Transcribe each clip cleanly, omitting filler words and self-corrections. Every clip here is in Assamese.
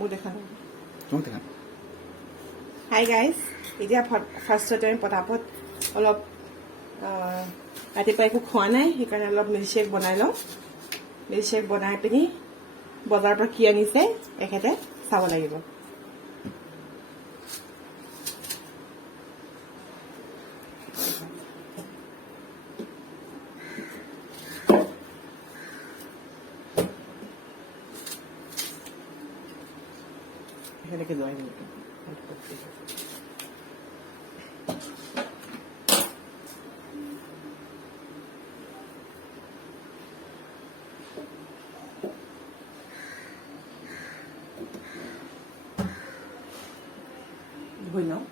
মোক দেখা মোক দেখা হাই গাইজ এতিয়া ফাৰ্ষ্টতে আমি পটাপট অলপ ৰাতিপুৱা একো খোৱা নাই সেইকাৰণে অলপ মিল্কশ্বেক বনাই লওঁ মিল্কশ্বেক বনাই পিনি বজাৰৰ পৰা কি আনিছে এখেতে চাব লাগিব সেনেকে যোৱাই নেকি ধুই লওঁ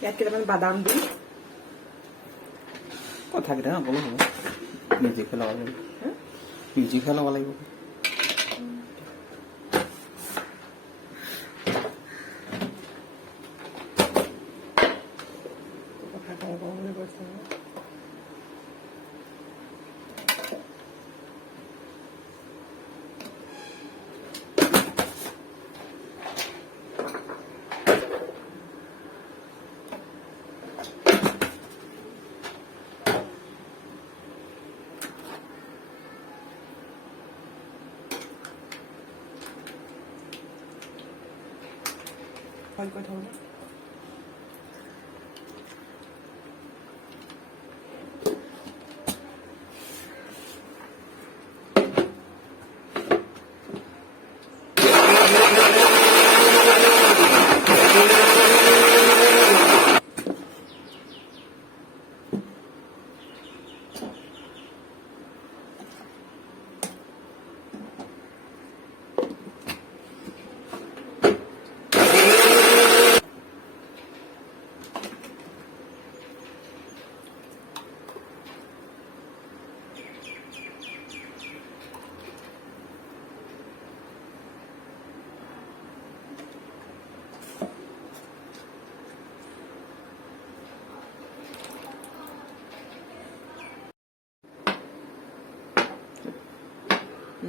ইয়াত কেইটামান বাদাম দি কথাকেইটা নক'লেও হ'ব মিউজিকহে লগাব লাগিব মিউজিকহে ল'ব লাগিব বইল কৰি থ'ব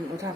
উঠা